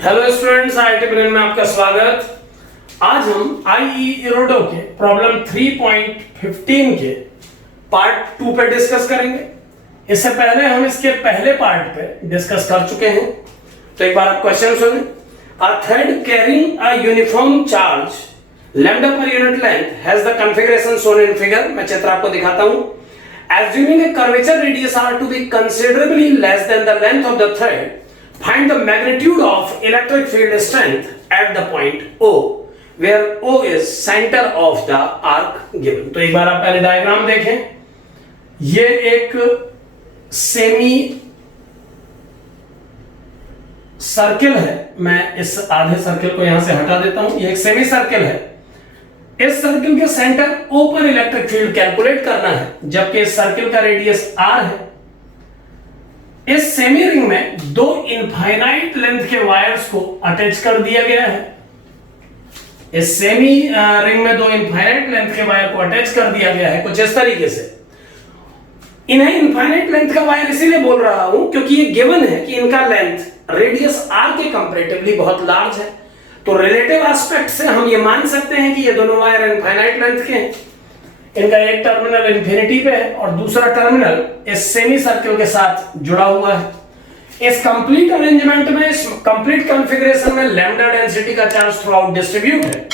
Hello students, IT brain में आपका स्वागत। आज हम इरोडो के प्रॉब्लम 3.15 के पार्ट 2 पे डिस्कस करेंगे। इससे पहले हम इसके पहले पार्ट पे डिस्कस कर चुके हैं, तो एक बार आप क्वेश्चन सुनें। A thread carrying a uniform charge lambda per unit length has the configuration shown in figure. मैं चित्र आपको दिखाता हूं। Assuming a curvature radius r to be considerably less than the length of the thread, find the magnitude of electric field strength at the point O, where O is center of the arc given. तो एक बार आप पहले diagram देखें। ये एक semi circle है। मैं इस आधे सर्किल को यहां से हटा देता हूं। ये एक सेमी सर्किल है। इस सर्किल के सेंटर O पर इलेक्ट्रिक फील्ड कैलकुलेट करना है, जबकि इस सर्किल का रेडियस R है। इस सेमी रिंग में दो इनफाइनाइट लेंथ के वायर्स को अटैच कर दिया गया है। इस सेमी रिंग में दो इनफाइनाइट लेंथ के वायर को अटैच कर दिया गया है कुछ इस तरीके से। इन्हें इनफाइनाइट लेंथ का वायर इसीलिए बोल रहा हूं क्योंकि ये गिवन है कि इनका लेंथ रेडियस R के कंपैरेटिवली बहुत लार्ज है। तो रिलेटिव एस्पेक्ट से हम ये मान सकते हैं कि ये दोनों वायर इनफाइनाइट लेंथ के हैं। इनका एक टर्मिनल इंफिनिटी पे है और दूसरा टर्मिनल इस सेमी सर्किल के साथ जुड़ा हुआ है। इस कंप्लीट अरेंजमेंट में, इस कंप्लीट कॉन्फ़िगरेशन में लैम्डा डेंसिटी का चार्ज थ्रू आउट डिस्ट्रीब्यूट है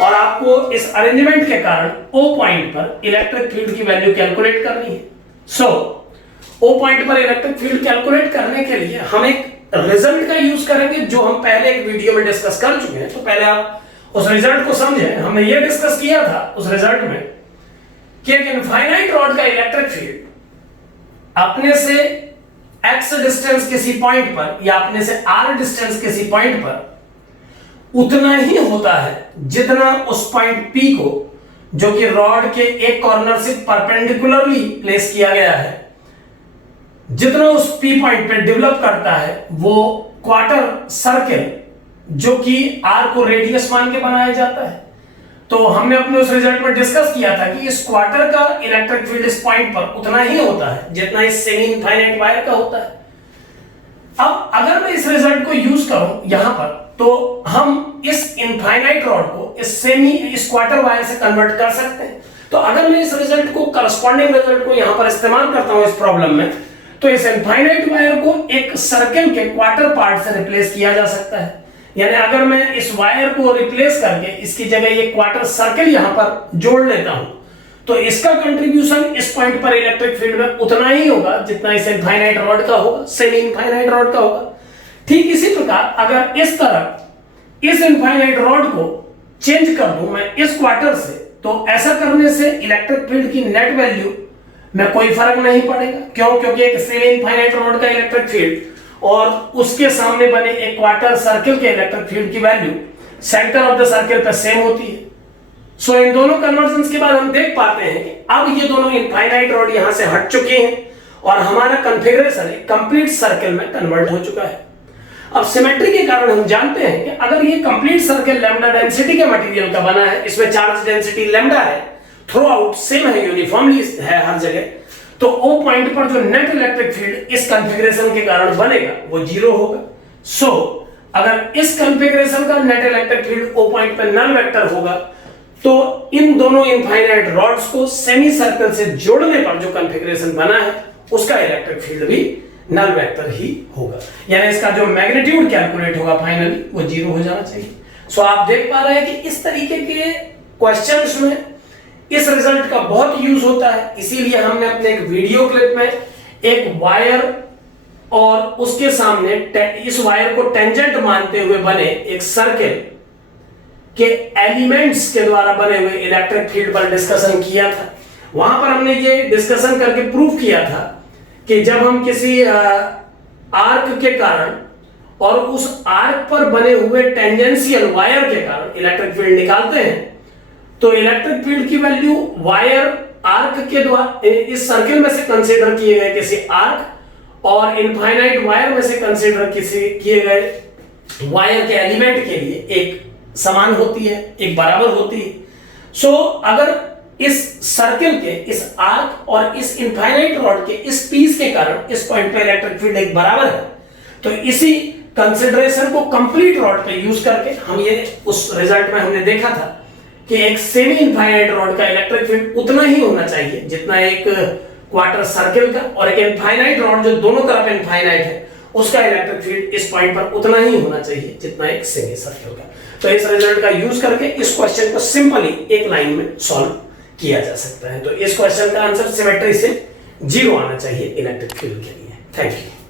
और आपको इस अरेंजमेंट के कारण O पॉइंट पर इलेक्ट्रिक फील्ड की वैल्यू कैलकुलेट करनी है। सो O पॉइंट पर इलेक्ट्रिक फील्ड कैलकुलेट करने के लिए हम एक रिजल्ट का यूज करेंगे जो हम पहले एक वीडियो में डिस्कस कर चुके हैं। तो पहले आप उस रिजल्ट को समझें। हमने ये डिस्कस किया था उस रिजल्ट में कि एक इनफाइनाइट रॉड का इलेक्ट्रिक फील्ड अपने से x डिस्टेंस किसी पॉइंट पर या अपने से r डिस्टेंस किसी पॉइंट पर उतना ही होता है जितना उस पॉइंट P को, जो कि रॉड के एक कॉर्नर से परपेंडिकुलरली प्लेस किया गया है, जितना उस P पॉइंट पे डेवलप करता है वो क्वार्टर सर्किल, जो कि R को रेडियस मान के बनाया जाता है। तो हमने अपने उस रिजल्ट में डिस्कस किया था कि इस क्वार्टर का इलेक्ट्रिक फील्ड इस पॉइंट पर उतना ही होता है जितना इस सेमी इनफाइनाइट वायर का होता है। अब अगर मैं इस रिजल्ट को यूज करूं यहां पर, तो हम इस इनफाइनाइट रॉड को इस क्वार्टर वायर से कन्वर्ट कर सकते हैं। तो अगर मैं इस रिजल्ट को, करस्पॉन्डिंग रिजल्ट को यहां पर इस्तेमाल करता हूं इस प्रॉब्लम में, तो इस इनफाइनाइट वायर को एक सर्किल के क्वार्टर पार्ट से रिप्लेस किया जा सकता है। यानी अगर मैं इस वायर को रिप्लेस करके इसकी जगह ये क्वार्टर सर्किल यहां पर जोड़ लेता हूं, तो इसका कंट्रीब्यूशन इस पॉइंट पर इलेक्ट्रिक फील्ड में उतना ही होगा जितना इस इनफाइनाइट रॉड का होगा, सेमी इनफाइनाइट रॉड का होगा। ठीक इसी प्रकार अगर इस तरह इस इनफाइनाइट रॉड को चेंज कर दूं मैं इस क्वार्टर से, तो ऐसा करने से इलेक्ट्रिक फील्ड की नेट वैल्यू में कोई फर्क नहीं पड़ेगा। क्यों? क्योंकि एक सेमी इनफाइनाइट रॉड का इलेक्ट्रिक फील्ड और उसके सामने बने एक क्वार्टर सर्किल के इलेक्ट्रिक फील्ड की value centre of the circle पे सेम होती है। सो इन दोनों कन्वर्जन्स के बाद हम देख पाते हैं कि अब ये दोनों इनफाइनाइट रॉड यहां से हट चुके हैं और हमारा कॉन्फ़िगरेशन एक कंप्लीट सर्किल में कन्वर्ट हो चुका है। अब सिमेट्री के कारण हम जानते हैं कि अगर ये कंप्लीट सर्किल लैम्डा डेंसिटी के मटेरियल का बना है, इसमें चार्ज डेंसिटी लैम्डा है, थ्रू आउट सेम है, यूनिफॉर्मली है हर जगह, तो O पॉइंट पर जो नेट इलेक्ट्रिक फील्ड इस कॉन्फ़िगरेशन के कारण बनेगा वो 0 होगा। सो अगर इस कॉन्फ़िगरेशन का net electric field O point पर नल वेक्टर होगा, तो इन दोनों इनफाइनाइट रॉड्स को सेमी सर्कल से जोड़ने पर जो कॉन्फ़िगरेशन बना है उसका इलेक्ट्रिक फील्ड भी नल वेक्टर ही होगा। यानी इसका जो मैग्नीट्यूड कैलकुलेट होगा फाइनली वो 0 हो जाना चाहिए। सो आप देख पा रहे हैं कि इस तरीके के क्वेश्चंस में इस रिजल्ट का बहुत यूज होता है। इसीलिए हमने अपने एक वीडियो क्लिप में एक वायर और उसके सामने इस वायर को टेंजेंट मानते हुए बने एक सर्किल के एलिमेंट्स के द्वारा बने हुए इलेक्ट्रिक फील्ड पर डिस्कशन किया था। वहां पर हमने ये डिस्कशन करके प्रूव किया था कि जब हम किसी आर्क के कारण और उस आर्क पर बने हुए टेंजेंशियल वायर के कारण इलेक्ट्रिक फील्ड निकालते हैं, तो इलेक्ट्रिक फील्ड की वैल्यू वायर आर्क के द्वारा इस सर्किल में से कंसीडर किए गए किसी आर्क और इनफाइनाइट वायर में से कंसीडर किए गए वायर के एलिमेंट के लिए एक समान होती है, एक बराबर होती है। सो अगर इस सर्किल के इस आर्क और इस इनफाइनाइट रॉड के इस पीस के कारण इस पॉइंट पे इलेक्ट्रिक फील्ड एक बराबर है, तो इसी कंसिडरेशन को कंप्लीट रॉड पे यूज करके हम ये उस रिजल्ट में हमने देखा था कि एक सेमी इनफाइनाइट रॉड का इलेक्ट्रिक फील्ड उतना ही होना चाहिए जितना एक क्वार्टर सर्किल का, और एक इनफाइनाइट रॉड जो दोनों तरफ इनफाइनाइट है उसका इलेक्ट्रिक फील्ड इस पॉइंट पर उतना ही होना चाहिए जितना एक सेमी सर्किल का। तो इस रिजल्ट का यूज करके इस क्वेश्चन को सिंपली एक लाइन में सॉल्व किया जा सकता है। तो इस क्वेश्चन का आंसर सिमेट्री से 0 आना चाहिए इलेक्ट्रिक फील्ड के लिए। Thank you.